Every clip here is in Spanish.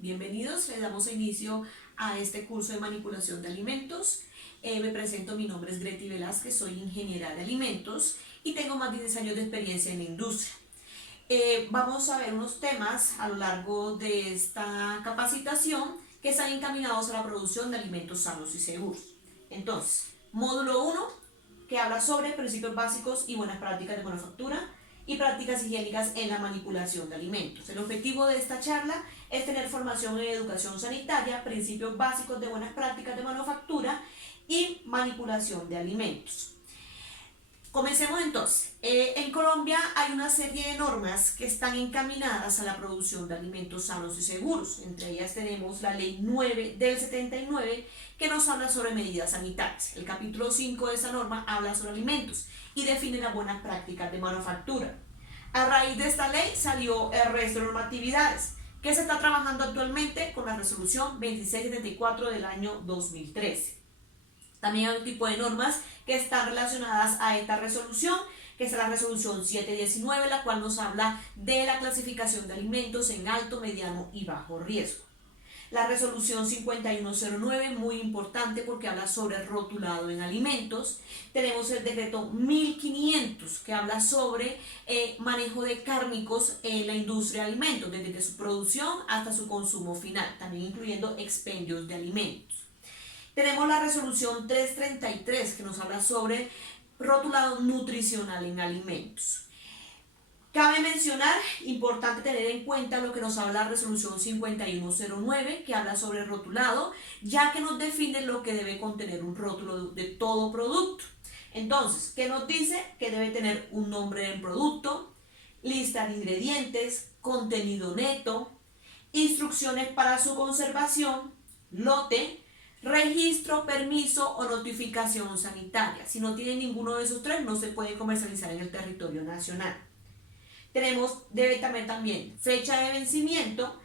Bienvenidos, le damos inicio a este curso de manipulación de alimentos. Me presento, mi nombre es Greti Velázquez, soy ingeniera de alimentos y tengo más de 10 años de experiencia en la industria. Vamos a ver unos temas a lo largo de esta capacitación que están encaminados a la producción de alimentos sanos y seguros. Entonces, módulo 1, que habla sobre principios básicos y buenas prácticas de manufactura y prácticas higiénicas en la manipulación de alimentos. El objetivo de esta charla es tener formación en educación sanitaria, principios básicos de buenas prácticas de manufactura y manipulación de alimentos. Comencemos entonces. En Colombia hay una serie de normas que están encaminadas a la producción de alimentos sanos y seguros. Entre ellas tenemos la Ley 9 del 79 que nos habla sobre medidas sanitarias. El capítulo 5 de esa norma habla sobre alimentos y define las buenas prácticas de manufactura. A raíz de esta ley salió el resto de normatividades que se está trabajando actualmente con la resolución 2674 del año 2013. También hay un tipo de normas que están relacionadas a esta resolución, que es la resolución 719, la cual nos habla de la clasificación de alimentos en alto, mediano y bajo riesgo. La resolución 5109, muy importante porque habla sobre el rotulado en alimentos. Tenemos el decreto 1500 que habla sobre manejo de cárnicos en la industria de alimentos, desde su producción hasta su consumo final, también incluyendo expendios de alimentos. Tenemos la resolución 333 que nos habla sobre rotulado nutricional en alimentos. Cabe mencionar, importante tener en cuenta lo que nos habla la resolución 5109 que habla sobre el rotulado, ya que nos define lo que debe contener un rótulo de todo producto. Entonces, ¿qué nos dice? Que debe tener un nombre del producto, lista de ingredientes, contenido neto, instrucciones para su conservación, lote, registro, permiso o notificación sanitaria. Si no tiene ninguno de esos tres, no se puede comercializar en el territorio nacional. Debe también fecha de vencimiento,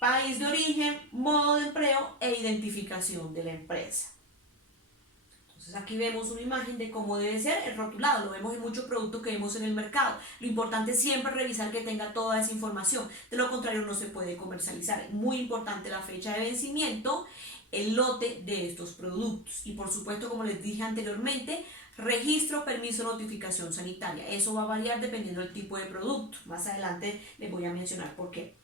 país de origen, modo de empleo e identificación de la empresa. Entonces aquí vemos una imagen de cómo debe ser el rotulado. Lo vemos en muchos productos que vemos en el mercado. Lo importante es siempre revisar que tenga toda esa información. De lo contrario no se puede comercializar. Es muy importante la fecha de vencimiento, el lote de estos productos y por supuesto, como les dije anteriormente, registro, permiso, notificación sanitaria. Eso va a variar dependiendo del tipo de producto. Más adelante les voy a mencionar por qué.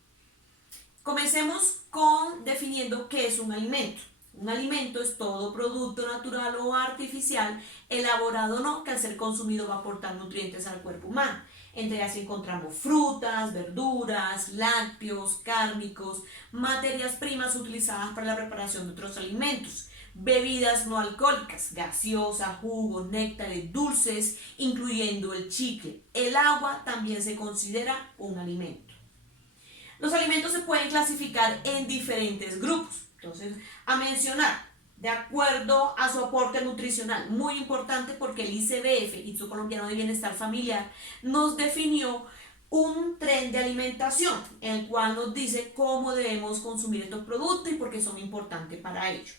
Comencemos con definiendo qué es un alimento. Un alimento es todo producto natural o artificial, elaborado o no, que al ser consumido va a aportar nutrientes al cuerpo humano. Entre ellas encontramos frutas, verduras, lácteos, cárnicos, materias primas utilizadas para la preparación de otros alimentos, bebidas no alcohólicas, gaseosas, jugos, néctares, dulces, incluyendo el chicle. El agua también se considera un alimento. Los alimentos se pueden clasificar en diferentes grupos. Entonces, a mencionar, de acuerdo a su aporte nutricional, muy importante porque el ICBF, Instituto Colombiano de Bienestar Familiar, nos definió un tren de alimentación, en el cual nos dice cómo debemos consumir estos productos y por qué son importantes para ello.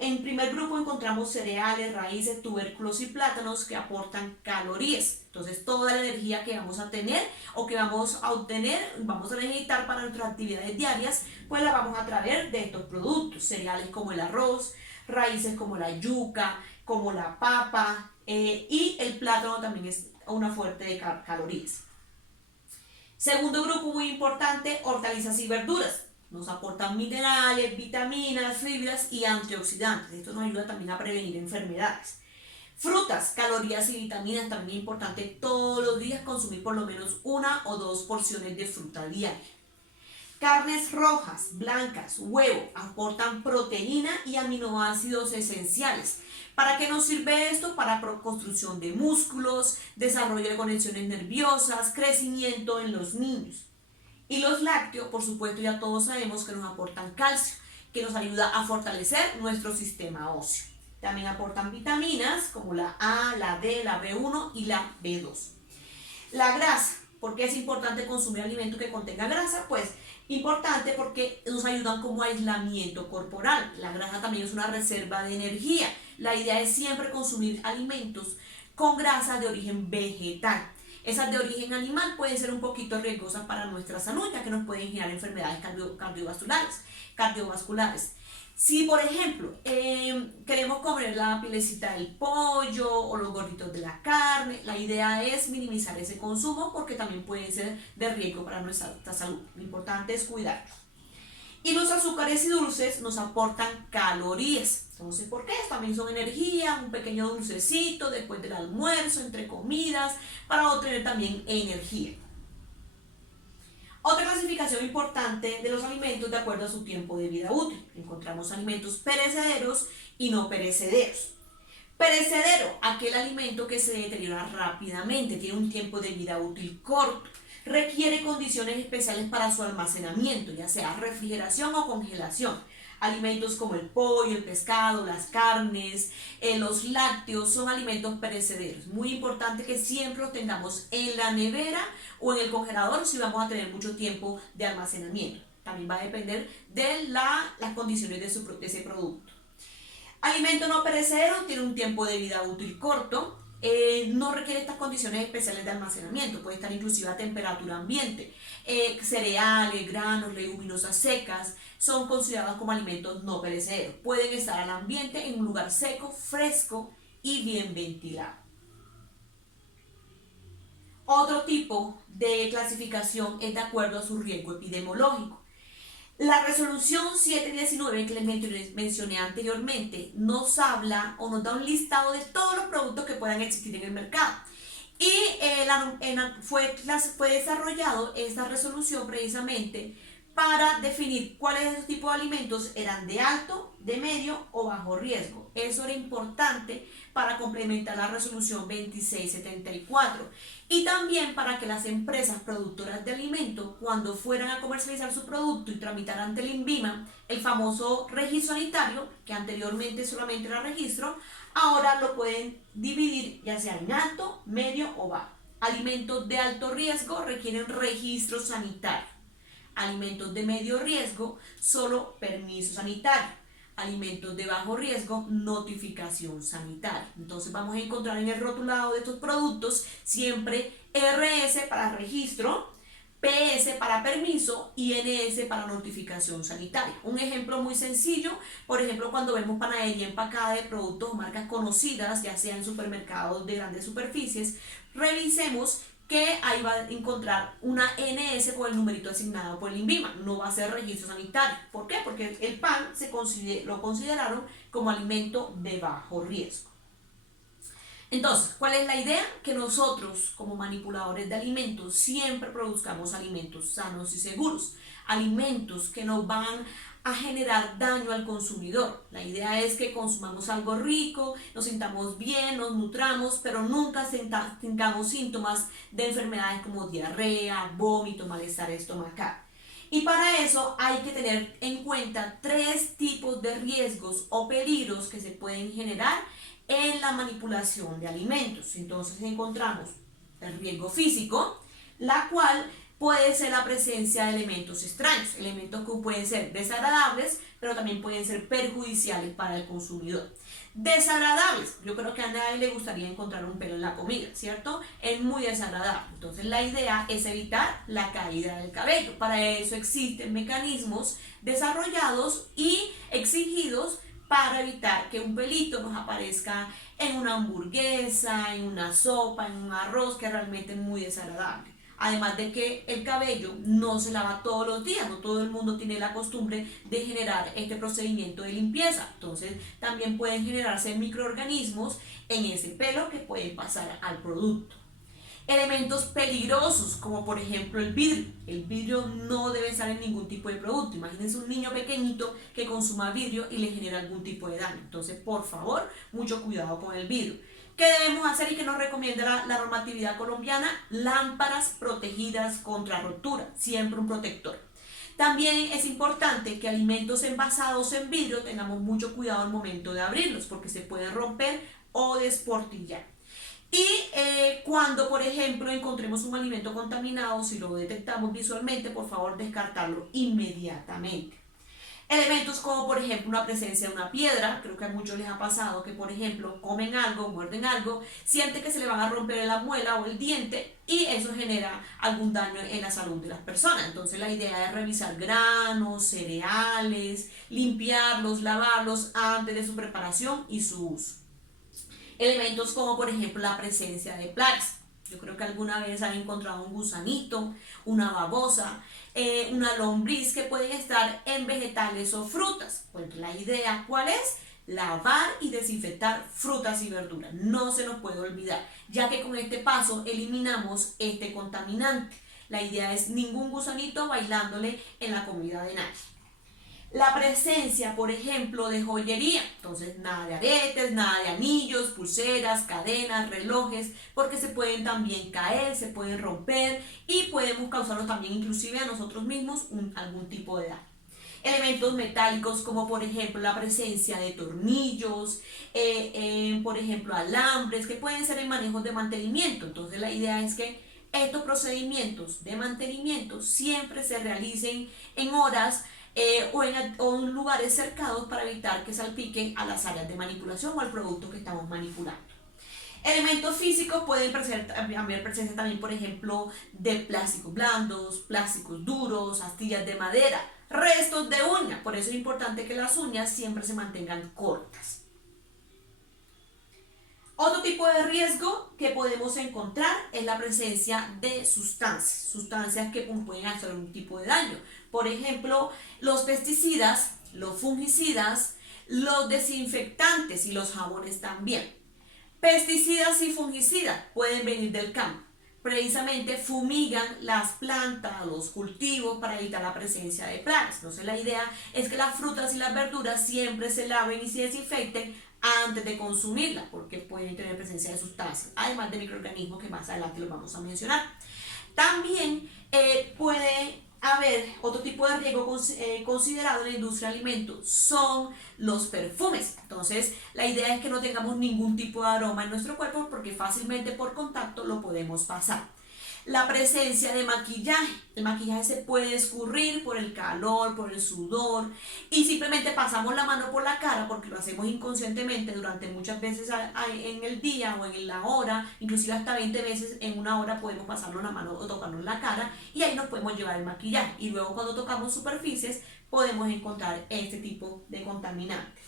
En primer grupo encontramos cereales, raíces, tubérculos y plátanos que aportan calorías. Entonces toda la energía que vamos a tener o que vamos a obtener, vamos a necesitar para nuestras actividades diarias, pues la vamos a traer de estos productos. Cereales como el arroz, raíces como la yuca, como la papa y el plátano también es una fuente de calorías. Segundo grupo muy importante, hortalizas y verduras. Nos aportan minerales, vitaminas, fibras y antioxidantes. Esto nos ayuda también a prevenir enfermedades. Frutas, calorías y vitaminas, también es importante todos los días consumir por lo menos 1 o 2 porciones de fruta diaria. Carnes rojas, blancas, huevo, aportan proteína y aminoácidos esenciales. ¿Para qué nos sirve esto? Para construcción de músculos, desarrollo de conexiones nerviosas, crecimiento en los niños. Y los lácteos, por supuesto, ya todos sabemos que nos aportan calcio, que nos ayuda a fortalecer nuestro sistema óseo. También aportan vitaminas como la A, la D, la B1 y la B2. La grasa, ¿por qué es importante consumir alimentos que contengan grasa? Pues importante porque nos ayudan como aislamiento corporal. La grasa también es una reserva de energía. La idea es siempre consumir alimentos con grasa de origen vegetal. Esas de origen animal pueden ser un poquito riesgosas para nuestra salud, ya que nos pueden generar enfermedades cardiovasculares. Si, por ejemplo, queremos comer la pielecita del pollo o los gorditos de la carne, la idea es minimizar ese consumo porque también pueden ser de riesgo para nuestra salud. Lo importante es cuidarlo. Y los azúcares y dulces nos aportan calorías. Entonces, ¿por qué? También son energía, un pequeño dulcecito después del almuerzo, entre comidas, para obtener también energía. Otra clasificación importante de los alimentos de acuerdo a su tiempo de vida útil. Encontramos alimentos perecederos y no perecederos. Perecedero, aquel alimento que se deteriora rápidamente, tiene un tiempo de vida útil corto, requiere condiciones especiales para su almacenamiento, ya sea refrigeración o congelación. Alimentos como el pollo, el pescado, las carnes, los lácteos son alimentos perecederos. Muy importante que siempre los tengamos en la nevera o en el congelador si vamos a tener mucho tiempo de almacenamiento. También va a depender de las condiciones de ese producto. Alimento no perecedero tiene un tiempo de vida útil corto. No requiere estas condiciones especiales de almacenamiento, puede estar inclusive a temperatura ambiente. Cereales, granos, leguminosas secas son considerados como alimentos no perecederos. Pueden estar al ambiente en un lugar seco, fresco y bien ventilado. Otro tipo de clasificación es de acuerdo a su riesgo epidemiológico. La resolución 719 que les mencioné anteriormente nos habla o nos da un listado de todos los productos que puedan existir en el mercado. Y fue desarrollado esta resolución precisamente para definir cuáles de esos tipos de alimentos eran de alto, de medio o bajo riesgo. Eso era importante para complementar la resolución 2674 y también para que las empresas productoras de alimentos, cuando fueran a comercializar su producto y tramitar ante el INVIMA el famoso registro sanitario, que anteriormente solamente era registro, ahora lo pueden dividir ya sea en alto, medio o bajo. Alimentos de alto riesgo requieren registro sanitario. Alimentos de medio riesgo, solo permiso sanitario. Alimentos de bajo riesgo, notificación sanitaria. Entonces vamos a encontrar en el rotulado de estos productos siempre RS para registro, PS para permiso y NS para notificación sanitaria. Un ejemplo muy sencillo, por ejemplo, cuando vemos panadería empacada de productos o marcas conocidas, ya sea en supermercados de grandes superficies, revisemos que ahí va a encontrar una NS con el numerito asignado por el INVIMA, no va a ser registro sanitario. ¿Por qué? Porque el pan lo consideraron como alimento de bajo riesgo. Entonces, ¿cuál es la idea? Que nosotros, como manipuladores de alimentos, siempre produzcamos alimentos sanos y seguros, alimentos que nos van a generar daño al consumidor. La idea es que consumamos algo rico, nos sintamos bien, nos nutramos, pero nunca tengamos síntomas de enfermedades como diarrea, vómito, malestar estomacal. Y para eso hay que tener en cuenta 3 tipos de riesgos o peligros que se pueden generar en la manipulación de alimentos. Entonces encontramos el riesgo físico, la cual puede ser la presencia de elementos extraños, elementos que pueden ser desagradables, pero también pueden ser perjudiciales para el consumidor. Desagradables, yo creo que a nadie le gustaría encontrar un pelo en la comida, ¿cierto? Es muy desagradable. Entonces la idea es evitar la caída del cabello. Para eso existen mecanismos desarrollados y exigidos para evitar que un pelito nos aparezca en una hamburguesa, en una sopa, en un arroz, que realmente es muy desagradable. Además de que el cabello no se lava todos los días, no todo el mundo tiene la costumbre de generar este procedimiento de limpieza. Entonces también pueden generarse microorganismos en ese pelo que pueden pasar al producto. Elementos peligrosos, como por ejemplo el vidrio. El vidrio no debe estar en ningún tipo de producto. Imagínense un niño pequeñito que consuma vidrio y le genera algún tipo de daño. Entonces, por favor, mucho cuidado con el vidrio. ¿Qué debemos hacer y qué nos recomienda la normatividad colombiana? Lámparas protegidas contra rotura, siempre un protector. También es importante que alimentos envasados en vidrio tengamos mucho cuidado al momento de abrirlos, porque se pueden romper o desportillar. Y cuando, por ejemplo, encontremos un alimento contaminado, si lo detectamos visualmente, por favor descartarlo inmediatamente. Elementos como por ejemplo una presencia de una piedra, creo que a muchos les ha pasado que por ejemplo comen algo, muerden algo, sienten que se le van a romper la muela o el diente y eso genera algún daño en la salud de las personas. Entonces la idea es revisar granos, cereales, limpiarlos, lavarlos antes de su preparación y su uso. Elementos como por ejemplo la presencia de plagas. Yo creo que alguna vez han encontrado un gusanito, una babosa, una lombriz que pueden estar en vegetales o frutas. Pues la idea, ¿cuál es? Lavar y desinfectar frutas y verduras. No se nos puede olvidar, ya que con este paso eliminamos este contaminante. La idea es ningún gusanito bailándole en la comida de nadie. La presencia, por ejemplo, de joyería, entonces nada de aretes, nada de anillos, pulseras, cadenas, relojes, porque se pueden también caer, se pueden romper y podemos causarnos también inclusive a nosotros mismos algún tipo de daño. Elementos metálicos como por ejemplo la presencia de tornillos, por ejemplo alambres que pueden ser en manejos de mantenimiento. Entonces la idea es que estos procedimientos de mantenimiento siempre se realicen en horas o en lugares cercados para evitar que salpiquen a las áreas de manipulación o al producto que estamos manipulando. Elementos físicos pueden haber presencia también, por ejemplo, de plásticos blandos, plásticos duros, astillas de madera, restos de uña. Por eso es importante que las uñas siempre se mantengan cortas. Otro tipo de riesgo que podemos encontrar es la presencia de sustancias que pueden hacer un tipo de daño. Por ejemplo, los pesticidas, los fungicidas, los desinfectantes y los jabones también. Pesticidas y fungicidas pueden venir del campo. Precisamente fumigan las plantas, los cultivos para evitar la presencia de plagas. Entonces la idea es que las frutas y las verduras siempre se laven y se desinfecten antes de consumirlas, porque pueden tener presencia de sustancias, además de microorganismos que más adelante los vamos a mencionar. También puede haber otro tipo de riesgo considerado en la industria de alimentos, son los perfumes. Entonces la idea es que no tengamos ningún tipo de aroma en nuestro cuerpo porque fácilmente por contacto lo podemos pasar. La presencia de maquillaje. El maquillaje se puede escurrir por el calor, por el sudor y simplemente pasamos la mano por la cara porque lo hacemos inconscientemente durante muchas veces en el día o en la hora, inclusive hasta 20 veces en una hora podemos pasarnos la mano o tocarnos la cara y ahí nos podemos llevar el maquillaje y luego cuando tocamos superficies podemos encontrar este tipo de contaminantes.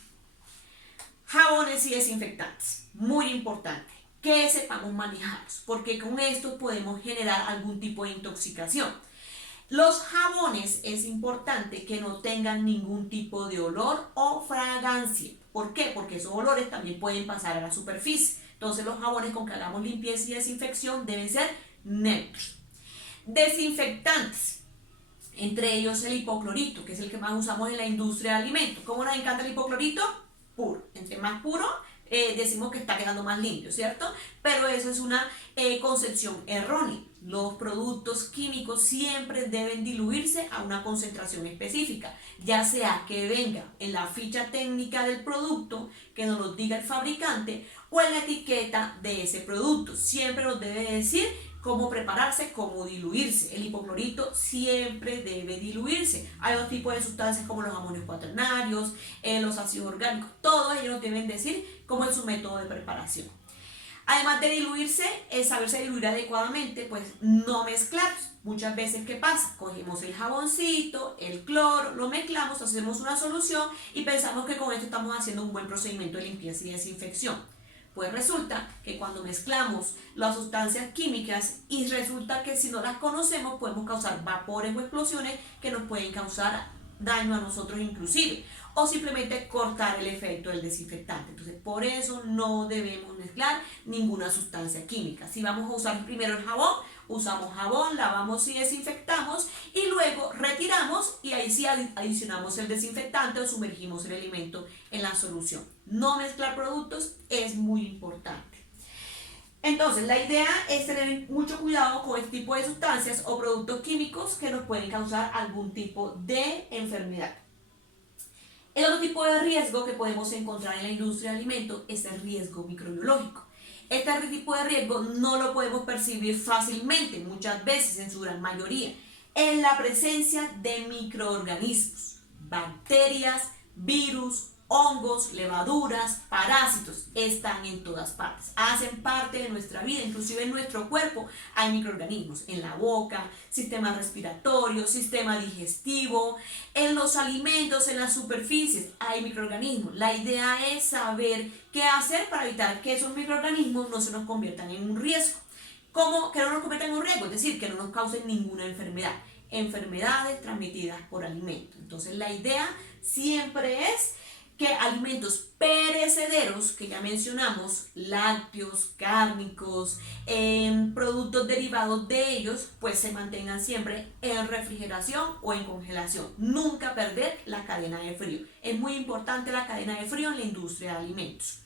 Jabones y desinfectantes, muy importante que sepamos manejarlos, porque con esto podemos generar algún tipo de intoxicación. Los jabones es importante que no tengan ningún tipo de olor o fragancia. ¿Por qué? Porque esos olores también pueden pasar a la superficie. Entonces los jabones con que hagamos limpieza y desinfección deben ser neutros. Desinfectantes, entre ellos el hipoclorito, que es el que más usamos en la industria de alimentos. ¿Cómo nos encanta el hipoclorito? Puro. Entre más puro, decimos que está quedando más limpio, ¿cierto? Pero esa es una concepción errónea. Los productos químicos siempre deben diluirse a una concentración específica, ya sea que venga en la ficha técnica del producto, que nos lo diga el fabricante, o en la etiqueta de ese producto. Siempre nos debe decir cómo prepararse, cómo diluirse. El hipoclorito siempre debe diluirse. Hay otros tipos de sustancias como los amonios cuaternarios, los ácidos orgánicos, todos ellos nos deben decir cómo es su método de preparación. Además de diluirse, saberse diluir adecuadamente, pues no mezclar. Muchas veces, ¿qué pasa? Cogemos el jaboncito, el cloro, lo mezclamos, hacemos una solución y pensamos que con esto estamos haciendo un buen procedimiento de limpieza y desinfección. Pues resulta que cuando mezclamos las sustancias químicas y resulta que si no las conocemos podemos causar vapores o explosiones que nos pueden causar daño a nosotros inclusive o simplemente cortar el efecto del desinfectante. Entonces por eso no debemos mezclar ninguna sustancia química. Si vamos a usar primero el jabón, usamos jabón, lavamos y desinfectamos y luego retiramos y ahí sí adicionamos el desinfectante o sumergimos el alimento en la solución. No mezclar productos es muy importante. Entonces la idea es tener mucho cuidado con este tipo de sustancias o productos químicos que nos pueden causar algún tipo de enfermedad. El otro tipo de riesgo que podemos encontrar en la industria de alimentos es el riesgo microbiológico. Este tipo de riesgo no lo podemos percibir fácilmente, muchas veces en su gran mayoría, en la presencia de microorganismos, bacterias, virus, hongos, levaduras, parásitos, están en todas partes, hacen parte de nuestra vida, inclusive en nuestro cuerpo hay microorganismos, en la boca, sistema respiratorio, sistema digestivo, en los alimentos, en las superficies hay microorganismos. La idea es saber qué hacer para evitar que esos microorganismos no se nos conviertan en un riesgo. ¿Cómo que no nos conviertan en un riesgo? Es decir, que no nos causen ninguna enfermedad, enfermedades transmitidas por alimentos. Entonces la idea siempre es que alimentos perecederos, que ya mencionamos, lácteos, cárnicos, productos derivados de ellos, pues se mantengan siempre en refrigeración o en congelación. Nunca perder la cadena de frío. Es muy importante la cadena de frío en la industria de alimentos.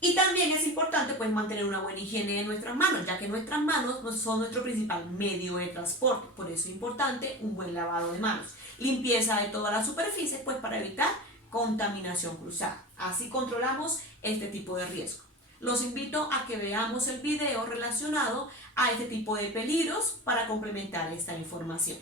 Y también es importante pues mantener una buena higiene de nuestras manos, ya que nuestras manos son nuestro principal medio de transporte. Por eso es importante un buen lavado de manos. Limpieza de todas las superficies pues para evitar contaminación cruzada. Así controlamos este tipo de riesgo. Los invito a que veamos el video relacionado a este tipo de peligros para complementar esta información.